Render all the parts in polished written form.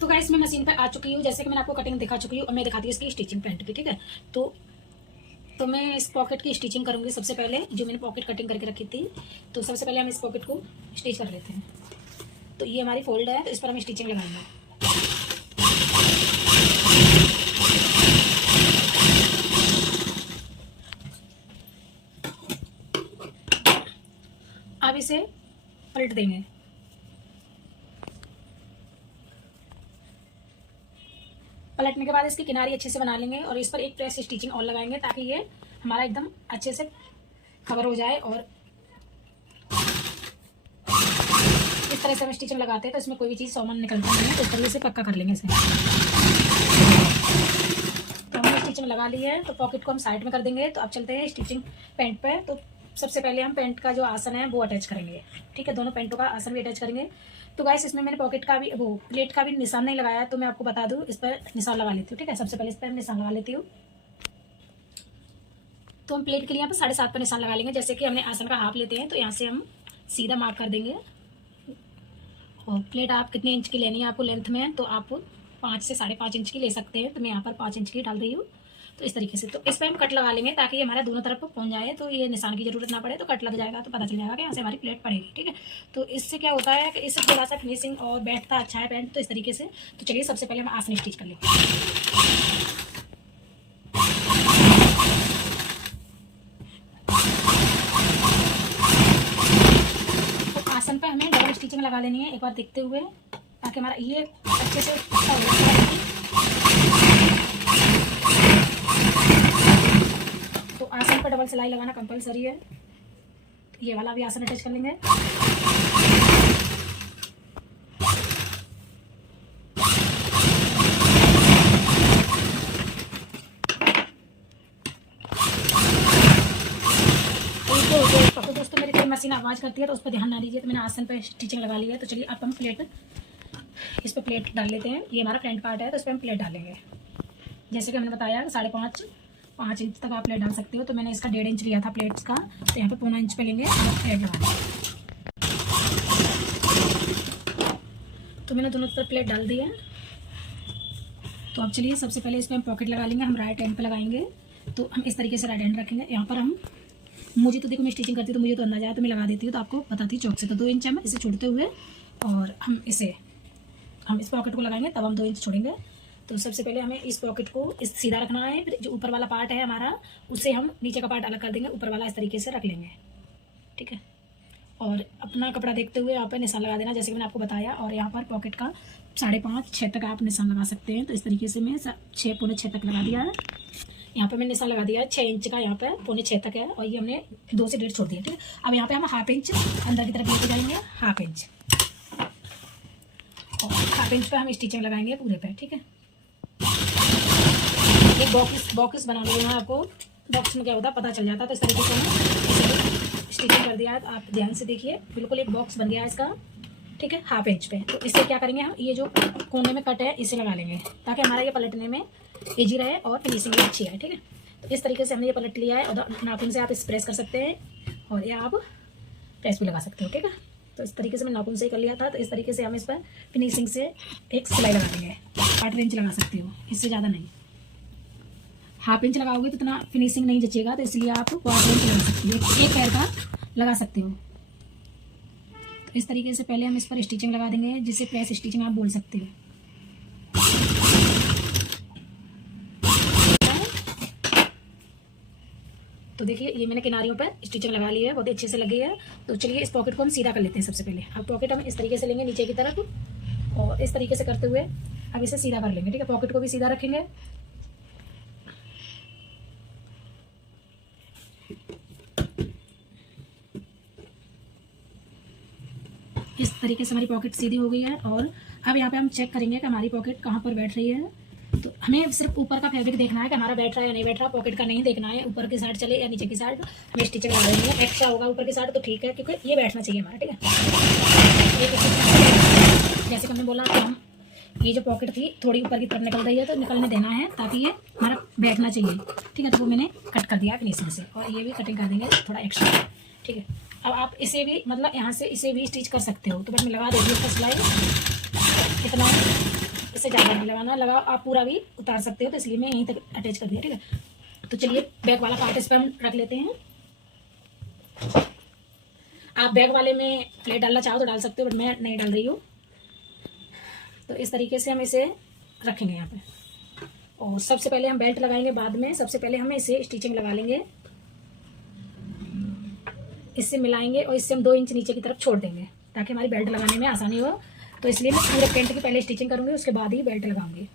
तो गाइस मैं मशीन पे आ चुकी हूँ, जैसे कि मैंने आपको कटिंग दिखा चुकी हूँ और मैं दिखाती हूँ इसकी स्टिचिंग पैंट की। ठीक है, तो मैं इस पॉकेट की स्टिचिंग करूँगी। सबसे पहले जो मैंने पॉकेट कटिंग करके रखी थी, तो सबसे पहले हम इस पॉकेट को स्टिच कर लेते हैं। तो ये हमारी फोल्ड है, तो इस पर हम स्टिचिंग लगाएंगे। अब इसे पलट देंगे। पलटने के बाद इसकी किनारी अच्छे से बना लेंगे और इस पर एक प्रेस स्टिचिंग और लगाएंगे, ताकि ये हमारा एकदम अच्छे से कवर हो जाए। और इस तरह से हम स्टिचिंग लगाते हैं तो इसमें कोई भी चीज़ सामान निकलता नहीं है, तो इस तरह से पक्का कर लेंगे इसे। तो हमने स्टिचिंग लगा ली है, तो पॉकेट को हम साइड में कर देंगे। तो अब चलते हैं स्टिचिंग पैंट पे। तो सबसे पहले हम पैंट का जो आसन है वो अटैच करेंगे। ठीक है, दोनों पैंटों का आसन भी अटैच करेंगे। तो गाइस इसमें मैंने पॉकेट का भी वो प्लेट का भी निशान नहीं लगाया, तो मैं आपको बता दूं, इस पर निशान लगा लेती हूँ। ठीक है, सबसे पहले इस पर निशान लगा लेती हूँ। तो हम प्लेट के लिए यहाँ पर 7.5 पर निशान लगा लेंगे। जैसे कि हमने आसन का हाफ लेते हैं, तो यहाँ से हम सीधा मार्क कर देंगे। और प्लेट आप कितने इंच की लेनी है आपको लेंथ में, तो आप 5 से 5.5 इंच की ले सकते हैं। तो मैं यहाँ पर 5 इंच की डाल रही हूँ। तो इस तरीके से तो इस पर हम कट लगा लेंगे, ताकि ये हमारा दोनों तरफ पहुंच जाए, तो ये निशान की जरूरत ना पड़े। तो कट लग जाएगा तो पता चल जाएगा कि यहाँ से हमारी प्लेट पड़ेगी। ठीक है, तो इससे क्या होता है कि इससे थोड़ा सा फिनिशिंग और बैठता अच्छा है पैंट। तो इस तरीके से तो चलिए सबसे पहले हम आसन स्टिच कर लेंगे। तो आसन पे हमें डबल स्टिचिंग लगा लेनी है एक बार देखते हुए, ताकि हमारा ये अच्छे से तो आसन पर डबल सिलाई लगाना कंपलसरी है। तो ये वाला भी आसन अटैच कर लेंगे। तो दोस्तों मेरी कोई मशीन आवाज़ करती है तो उस पर ध्यान ना दीजिए। तो मैंने आसन पर स्टिचिंग लगा ली है। तो चलिए अब हम इस पर प्लेट डाल लेते हैं। ये हमारा फ्रंट पार्ट है, तो इस पर हम प्लेट डालेंगे। जैसे कि हमने बताया 5.5 इंच तक आप प्लेट डाल सकते हो। तो मैंने इसका 1.5 इंच लिया था प्लेट्स का, तो यहाँ पे 1.25 इंच पे लेंगे और प्लेट लगा देंगे। तो मैंने दोनों तरफ प्लेट डाल दी है। तो अब चलिए सबसे पहले इस पर हम पॉकेट लगा लेंगे। हम राइट हैंड पे लगाएंगे, तो हम इस तरीके से राइट हैंड रखेंगे। यहाँ पर हम मुझे तो देखो मैं स्टिचिंग करती हूँ तो मुझे तो अंदाजा है, तो मैं लगा देती हूँ। तो आपको बताती हूँ चौक से। तो 2 इंच है मैं इसे छोड़ते हुए, और हम इस पॉकेट को लगाएंगे, तब हम 2 इंच छोड़ेंगे। तो सबसे पहले हमें इस पॉकेट को इस सीधा रखना है। फिर जो ऊपर वाला पार्ट है हमारा, उससे हम नीचे का पार्ट अलग कर देंगे। ऊपर वाला इस तरीके से रख लेंगे। ठीक है, और अपना कपड़ा देखते हुए यहाँ पर निशान लगा देना, जैसे कि मैंने आपको बताया। और यहाँ पर पॉकेट का 5.5 6 तक आप निशान लगा सकते हैं। तो इस तरीके से मैं 6 पौने 6 तक लगा दिया है। यहाँ पे मैंने निशान लगा दिया है 6 इंच का, यहाँ पे पौने 6 तक है। और ये हमने 2 से 1.5 छोड़ दिया। ठीक है, अब यहाँ पे हम 1/2 इंच अंदर की तरफ लेके जाएंगे, 1/2 इंच, और 1/2 इंच पे हम स्टिचिंग लगाएंगे पूरे पे। ठीक है, एक बॉक्स बना लेना है आपको। बॉक्स में क्या होता है पता चल जाता है। तो इस तरीके से हमने स्टिचिंग कर दिया है। तो आप ध्यान से देखिए, बिल्कुल एक बॉक्स बन गया है इसका। ठीक है, 1/2 इंच पे। तो इससे क्या करेंगे, हम ये जो कोने में कट है इसे लगा लेंगे, ताकि हमारा ये पलटने में ईजी रहे और फिनिशिंग भी अच्छी है। ठीक है, तो इस तरीके से हमने ये पलट लिया है। और नाखून से आप इस प्रेस कर सकते हैं, और ये आप प्रेस भी लगा सकते हो। ठीक है, तो इस तरीके से मैं नाखून से ही कर लिया था। तो इस तरीके से हम इस पर फिनिशिंग से एक सिलाई लगा देंगे। 8 इंच लगा सकते हो, इससे ज़्यादा नहीं। 1/2 इंच लगाओगे तो इतना फिनिशिंग नहीं जचेगा, तो इसलिए आप 1/4 इंच लगा सकते हो, एक पैर का लगा सकते हो। तो इस तरीके से पहले हम इस पर स्टिचिंग लगा देंगे, जिसे प्रेस स्टिचिंग आप बोल सकते हो। तो देखिए ये मैंने किनारियों पर स्टिचिंग लगा ली है, बहुत ही अच्छे से लगी है। तो चलिए इस पॉकेट को हम सीधा कर लेते हैं। सबसे पहले अब पॉकेट हम इस तरीके से लेंगे नीचे की तरफ, और इस तरीके से करते हुए अब इसे सीधा कर लेंगे। ठीक है, पॉकेट को भी सीधा रखेंगे। इस तरीके से हमारी पॉकेट सीधी हो गई है। और अब यहाँ पे हम चेक करेंगे कि हमारी पॉकेट कहाँ पर बैठ रही है। तो हमें सिर्फ ऊपर का फैब्रिक देखना है कि हमारा बैठ रहा है या नहीं बैठ रहा। पॉकेट का नहीं देखना है, ऊपर की साइड चले या नीचे की साइड। हमें स्टिचिंग लगा देंगे, एक्स्ट्रा होगा ऊपर की साइड तो ठीक है, क्योंकि ये बैठना चाहिए हमारा। ठीक है, जैसे कि हमने बोला कि हम ये जो पॉकेट थी थोड़ी ऊपर की तरफ निकल रही है, तो निकलने देना है, ताकि ये हमारा बैठना चाहिए। ठीक है, तो वो मैंने कट कर दिया फिनिशिंग से, और ये भी कटिंग कर देंगे थोड़ा एक्स्ट्रा। ठीक है, अब आप इसे भी यहाँ से इसे भी स्टिच कर सकते हो। तो बस मैं लगा देती हूँ इसका सिलाई इतना, से ज़्यादा नहीं लगाना, लगा आप पूरा भी उतार सकते हो, तो इसलिए मैं यहीं तक अटैच कर दिया। ठीक है, तो चलिए बैक वाला पार्ट इस पर हम रख लेते हैं। आप बैक वाले में प्लेट डालना चाहो तो डाल सकते हो, बट मैं नहीं डाल रही हूँ। तो इस तरीके से हम इसे रखेंगे यहाँ पे। और सबसे पहले हम बेल्ट लगाएंगे बाद में, सबसे पहले हम इसे स्टिचिंग लगा लेंगे, इससे मिलाएंगे और इससे हम 2 इंच नीचे की तरफ छोड़ देंगे ताकि हमारी बेल्ट लगाने में आसानी हो। तो इसलिए मैं पूरे पेंट की पहले स्टिचिंग करूँगी, उसके बाद ही बेल्ट लगाऊंगी।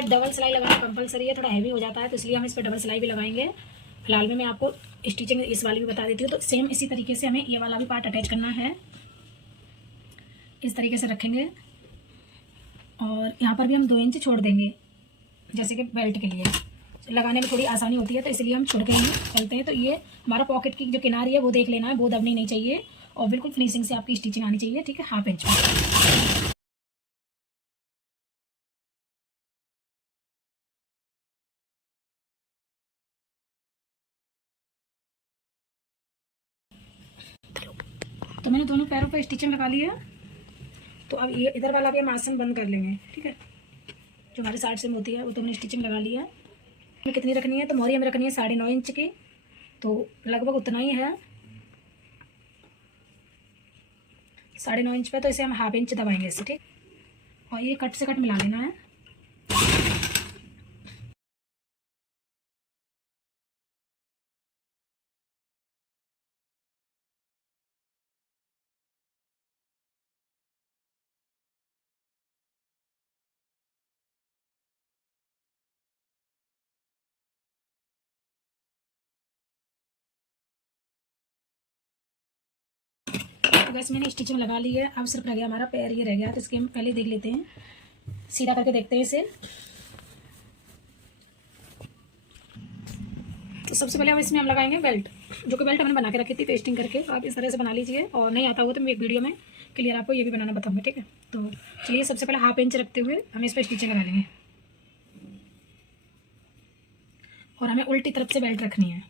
डबल सिलाई लगाना कंपलसरी है, थोड़ा हैवी हो जाता है, तो इसलिए हम इस पर डबल सिलाई भी लगाएंगे। फिलहाल में मैं आपको स्टिचिंग इस वाली भी बता देती हूँ। तो सेम इसी तरीके से हमें ये वाला भी पार्ट अटैच करना है, इस तरीके से रखेंगे और यहाँ पर भी हम 2 इंच छोड़ देंगे, जैसे कि बेल्ट के लिए लगाने में थोड़ी आसानी होती है, तो इसलिए हम छोड़ के ही चलते हैं। तो ये हमारा पॉकेट की जो किनारी है वो देख लेना है, वो दबनी नहीं चाहिए और बिल्कुल फिनिशिंग से आपकी स्टिचिंग आनी चाहिए। ठीक है, 1/2 इंच में। तो मैंने दोनों पैरों पर स्टिचिंग लगा ली है। तो अब ये इधर वाला भी हम आसन बंद कर लेंगे। ठीक है, जो हमारी साइड से होती है वो तो मैंने स्टिचिंग लगा ली है। हमें कितनी रखनी है, तो मोहरी हमें रखनी है 9.5 इंच की, तो लगभग उतना ही है 9.5 इंच पे। तो इसे हम 1/2 इंच दबाएंगे इससे। ठीक, और ये कट से कट मिला लेना है। बस मैंने स्टिचिंग लगा ली है, अब सिर्फ रह गया हमारा पैर, ये रह गया। तो इसके हम पहले देख लेते हैं, सीधा करके देखते हैं इसे। तो सबसे पहले हम इसमें हम लगाएंगे बेल्ट, जो कि बेल्ट हमने बना के रखी थी पेस्टिंग करके। तो आप इस तरह से बना लीजिए, और नहीं आता हुआ तो मैं एक वीडियो में क्लियर आपको ये भी बनाना बताऊंगा। ठीक है, तो चलिए सबसे पहले 1/2 इंच रखते हुए हम इस पर स्टिचिंग लगा लेंगे और हमें उल्टी तरफ से बेल्ट रखनी है।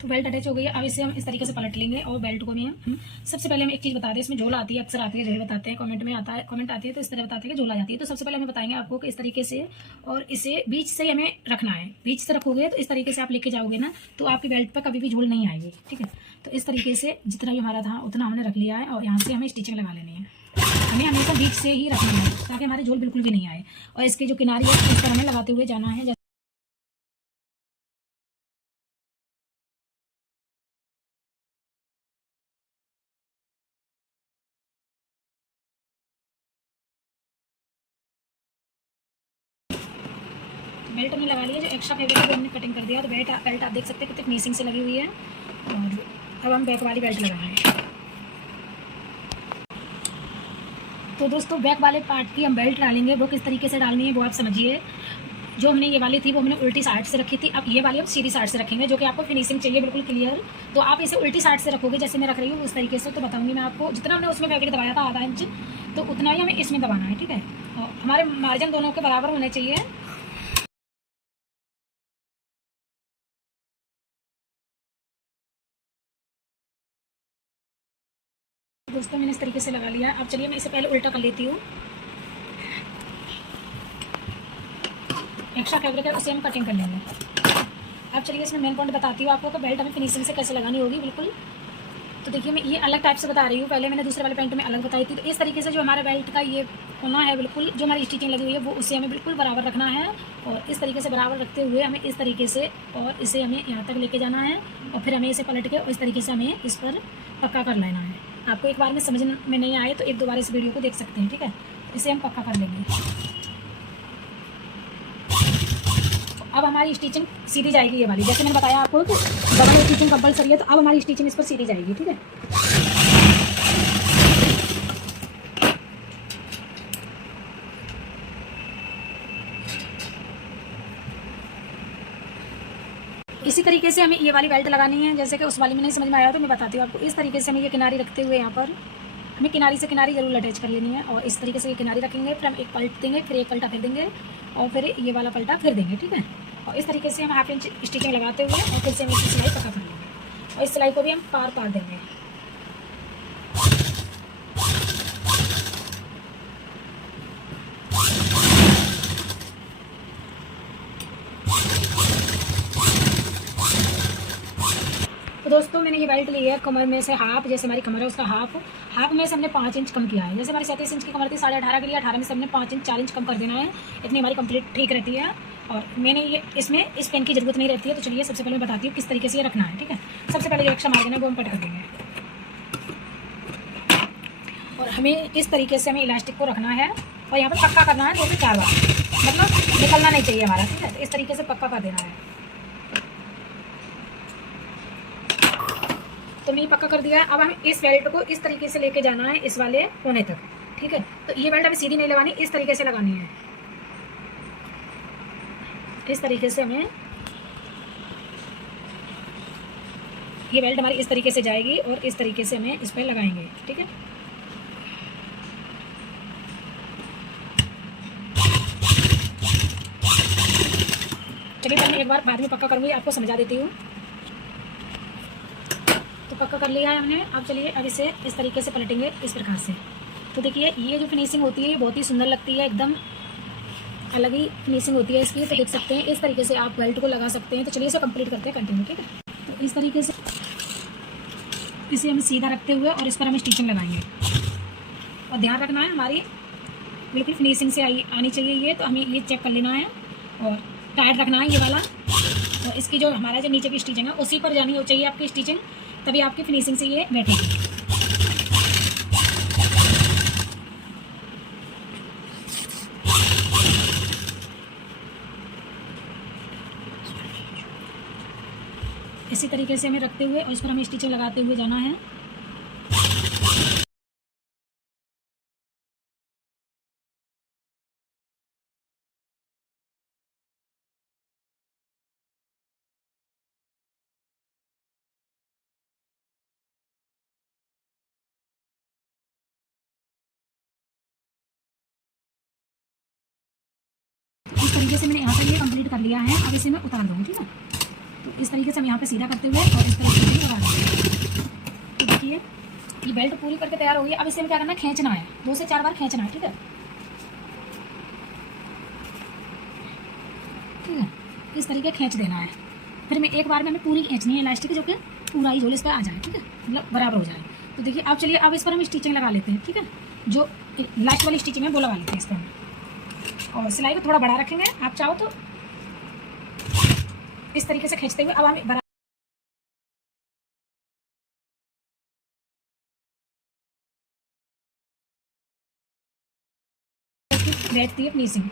तो बेल्ट अटैच हो गई है। अब इसे हम इस तरीके से पलट लेंगे और बेल्ट को भी हम सबसे पहले हम एक चीज़ बता दें, इसमें झोल आती है, अक्सर आती है, जरूर बताते हैं, कमेंट में आता है, कमेंट आती है तो इस तरह बताते हैं कि झोल आ जाती है। तो सबसे पहले हमें बताएंगे आपको कि इस तरीके से, और इसे बीच से हमें रखना है। बीच से रखोगे तो इस तरीके से आप लेके जाओगे ना, तो आपकी बेल्ट पर कभी भी झोल नहीं आएगी। ठीक है, तो इस तरीके से जितना भी हमारा था उतना हमने रख लिया है, और यहाँ से हमें स्टिचिंग लगा लेनी है। हमें हमेशा बीच से ही रखना है ताकि हमारे झोल बिल्कुल भी नहीं आए, और इसकी जो किनारी है इस पर हमें लगाते हुए जाना है। बेल्ट हमने लगा लिया, जो एक्स्ट्रा फैब्रिक है वो हमने कटिंग कर दिया। तो बेल्ट आप देख सकते हैं कितनी फिनिशिंग से लगी हुई है। और अब हम बैक वाली बेल्ट लगाएंगे। तो दोस्तों बैक वाले पार्ट की हम बेल्ट डालेंगे, वो किस तरीके से डालनी है वो आप समझिए। जो हमने ये वाली थी वो हमने उल्टी साइड से रखी थी, अब ये वाली हम सीधी साइड से रखेंगे, जो कि आपको फिनिशिंग चाहिए बिल्कुल क्लियर। तो आप इसे उल्टी साइड से रखोगे जैसे मैं रख रही हूँ उस तरीके से। तो बताऊंगी मैं आपको, जितना हमने उसमें फैब्रिक दबाया था 1/2 इंच, तो उतना ही हमें इसमें दबाना है। ठीक है, और हमारे मार्जिन दोनों के बराबर होने चाहिए। दोस्तों मैंने इस तरीके से लगा लिया। अब चलिए मैं इसे पहले उल्टा कर लेती हूँ। एक्स्ट्रा फैब्रिक है उसे हम कटिंग कर लेंगे। अब चलिए इसमें मेन पॉइंट बताती हूँ आपको कि बेल्ट हमें फिनिशिंग से कैसे लगानी होगी बिल्कुल। तो देखिए मैं ये अलग टाइप से बता रही हूँ, पहले मैंने दूसरे वाले पेंट में अलग बताई थी। तो इस तरीके से जो हमारा बेल्ट का ये कोना है बिल्कुल, जो हमारी स्टिचिंग लगी हुई है वो उसे हमें बिल्कुल बराबर रखना है, और इस तरीके से बराबर रखते हुए हमें इस तरीके से, और इसे हमें यहाँ तक लेके जाना है, और फिर हमें इसे पलट के और इस तरीके से हमें इस पर पक्का कर लेना है। आपको एक बार में समझ में नहीं आए तो एक दो बार इस वीडियो को देख सकते हैं। ठीक है, इसे हम पक्का कर लेंगे। अब हमारी स्टिचिंग सीधी जाएगी ये वाली, जैसे मैंने बताया आपको कि डबल स्टिचिंग कंपलसरी है, तो अब हमारी स्टिचिंग इस पर सीधी जाएगी। ठीक है, इसी तरीके से हमें ये वाली बेल्ट लगानी है। जैसे कि उस वाली में नहीं समझ में आया तो मैं बताती हूँ आपको। इस तरीके से हमें ये किनारी रखते हुए यहाँ पर हमें किनारी से किनारी जरूर अटैच कर लेनी है, और इस तरीके से ये किनारी रखेंगे, फिर हम एक पलट देंगे, फिर एक पलटा फिर देंगे, और फिर ये वाला पलटा फिर देंगे, ठीक है। और इस तरीके से हम हाफ इंच स्टिचिंग लगाते हुए और फिर से हम इसकी सिलाई पक्का कर लेंगे, और इस सिलाई को भी हम पार पार देंगे। तो दोस्तों मैंने ये बेल्ट ली है कमर में से हाफ, जैसे हमारी कमर है उसका हाफ में से हमने 5 इंच कम किया है। जैसे हमारी 37 इंच की कमर थी 18.5 के लिए 18 में से हमने 5 इंच 4 इंच कम कर देना है, इतनी हमारी कंप्लीट ठीक रहती है। और मैंने ये इसमें इस पेन की जरूरत नहीं रहती है। तो चलिए सबसे पहले मैं बताती हूँ किस तरीके से ये रखना है, ठीक है। सबसे पहले जो एक्स्ट्रा मार्जिन है वो हम कट कर देंगे, और हमें इस तरीके से हमें इलास्टिक को रखना है, और यहाँ पर पक्का करना है 2 से 4 बार, मतलब निकलना नहीं चाहिए हमारा, ठीक है। तो इस तरीके से पक्का कर देना है। तो मैंने पक्का कर दिया है। अब हमें इस बेल्ट को इस तरीके से लेके जाना है इस वाले कोने तक, ठीक है। तो ये बेल्ट हमें सीधी नहीं लगानी, इस तरीके से लगानी है। इस तरीके से हमें ये बेल्ट हमारी इस तरीके से जाएगी, और इस तरीके से हमें इस पर लगाएंगे, ठीक है। चलिए मैं एक बार बाद में पक्का करूँगी, आपको समझा देती हूँ। तो पक्का कर लिया है हमने। अब चलिए अब इसे इस तरीके से पलटेंगे इस प्रकार से। तो देखिए ये जो फिनिशिंग होती है ये बहुत ही सुंदर लगती है, एकदम अलग ही फिनिशिंग होती है इसकी। तो देख सकते हैं इस तरीके से आप बेल्ट को लगा सकते हैं। तो चलिए इसे कंप्लीट करते हैं कंटिन्यू, ठीक है। तो इस तरीके से इसे हम सीधा रखते हुए और इस पर हम स्टिचिंग लगाएंगे, और ध्यान रखना है हमारी बिल्कुल फिनिशिंग से आनी चाहिए ये। तो हमें ये चेक कर लेना है, और टाइट रखना है ये वाला, और इसकी जो हमारा जो नीचे की स्टिचिंग है उसी पर जानी हो चाहिए आपकी स्टिचिंग, तभी आपकी फिनिशिंग से ये बैठेगी। इसी तरीके से हमें रखते हुए और इस पर हमें स्टिचिंग लगाते हुए जाना है। इस तरीके से मैंने यहाँ पर ये कंप्लीट कर लिया है। अब इसे मैं उतार दूँगी, ठीक है। तो इस तरीके से हम यहाँ पे सीधा करते हुए और इस तरीके से लगा देंगे। तो देखिए ये बेल्ट पूरी करके तैयार हो गई। अब इसे हमें क्या करना है, खींचना है, 2 से 4 बार खींचना है, ठीक है। ठीक है, इस तरीके खींच देना है। फिर हमें एक बार में हमें पूरी खींचनी है इलास्टिक, जो कि पूरा ही झोल इस पर आ जाए, ठीक है, मतलब बराबर हो जाए। तो देखिए अब चलिए अब इस पर हम स्टिचिंग लगा लेते हैं, ठीक है। जो लास्ट वाली स्टिचिंग है वो लगा लेते हैं इस पर, और सिलाई को थोड़ा बड़ा रखेंगे। आप चाहो तो इस तरीके से खींचते हुए अब हम बैठती है फिनिशिंग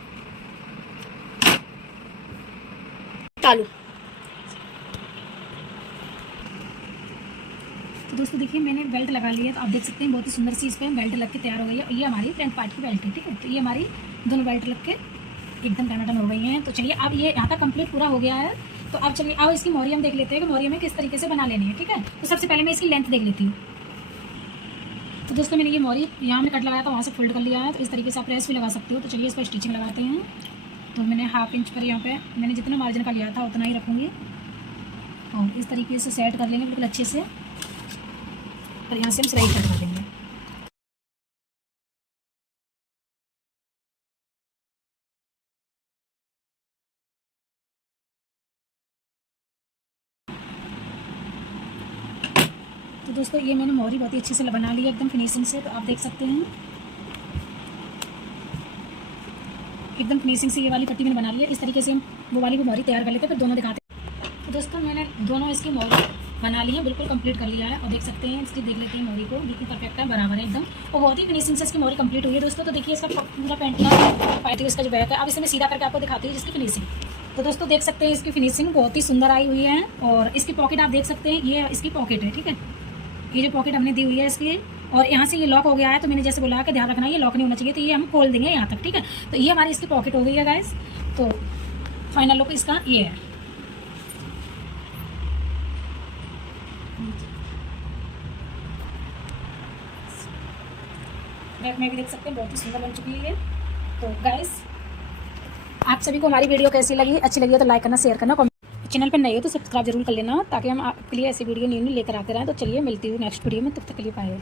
चालू। तो दोस्तों देखिए मैंने बेल्ट लगा ली है, तो आप देख सकते हैं बहुत ही सुंदर सी इस पर बेल्ट लग के तैयार हो गई है। और ये हमारी फ्रंट पार्ट की बेल्ट है, ठीक है। तो ये हमारी दोनों बेल्ट लग के एकदम टनाटन हो गई हैं। तो चलिए अब ये यहाँ तक कंप्लीट पूरा हो गया है। तो अब चलिए अब इसकी मोरी हम देख लेते हैं कि मोरी हमें किस तरीके से बना लेनी है, ठीक है। तो सबसे पहले मैं इसकी लेंथ देख लेती हूँ। तो दोस्तों मैंने ये मोरी यहाँ में कट लगाया था, वहाँ से फोल्ड कर लिया है। तो इस तरीके से आप प्रेस भी लगा सकते हो। तो चलिए इस पर स्टिचिंग लगाते हैं। तो मैंने हाफ इंच पर यहाँ पे मैंने जितना मार्जिन का लिया था उतना ही रखूँगी, और इस तरीके से सेट कर लेंगे बिल्कुल अच्छे से, और यहाँ से हम सिलाई कट कर देंगे। तो दोस्तों ये मैंने मोहरी बहुत ही अच्छे से बना ली है एकदम फिनिशिंग से। तो आप देख सकते हैं एकदम फिनिशिंग से ये वाली पट्टी मैंने बना ली है। इस तरीके से हम वो वाली भी मोहरी तैयार कर लेते हैं, फिर दोनों दिखाते हैं। तो दोस्तों मैंने दोनों इसकी मोहरी बना ली है, बिल्कुल कंप्लीट कर लिया है। और देख सकते हैं इसकी देख लेते हैं मोहरी को, बिल्कुल परफेक्ट है, बराबर है एकदम, और बहुत ही फिनिशिंग से इसकी मोहरी कंप्लीट हुई है दोस्तों। तो देखिए इसका पूरा पैंट का पाइट इसका जो बैक है। अब इसे मैं सीधा करके आपको दिखाती हूँ जिसकी फिनिशिंग। तो दोस्तों देख सकते हैं इसकी फिनिशिंग बहुत ही सुंदर आई हुई है। और इसकी पॉकेट आप देख सकते हैं, ये इसकी पॉकेट है, ठीक है। ये जो पॉकेट हमने दी हुई है इसकी, और यहाँ से ये लॉक हो गया है। तो मैंने जैसे बोला कि ध्यान रखना ये लॉक नहीं होना चाहिए। तो ये हम खोल देंगे यहाँ तक, ठीक है। तो ये हमारी इसकी पॉकेट हो गई है गाइस। तो फाइनल लुक इसका ये है। बैक में भी देख सकते हैं बहुत ही सुंदर बन चुकी है ये। तो गाइस आप सभी को हमारी वीडियो कैसी लगी, अच्छी लगी है तो लाइक करना, शेयर करना, चैनल पर नए हो तो सब्सक्राइब जरूर कर लेना ताकि हम आपके लिए ऐसी वीडियो न्यू लेकर आते रहें। तो चलिए मिलती हूँ नेक्स्ट वीडियो में, तब तक के लिए बाय।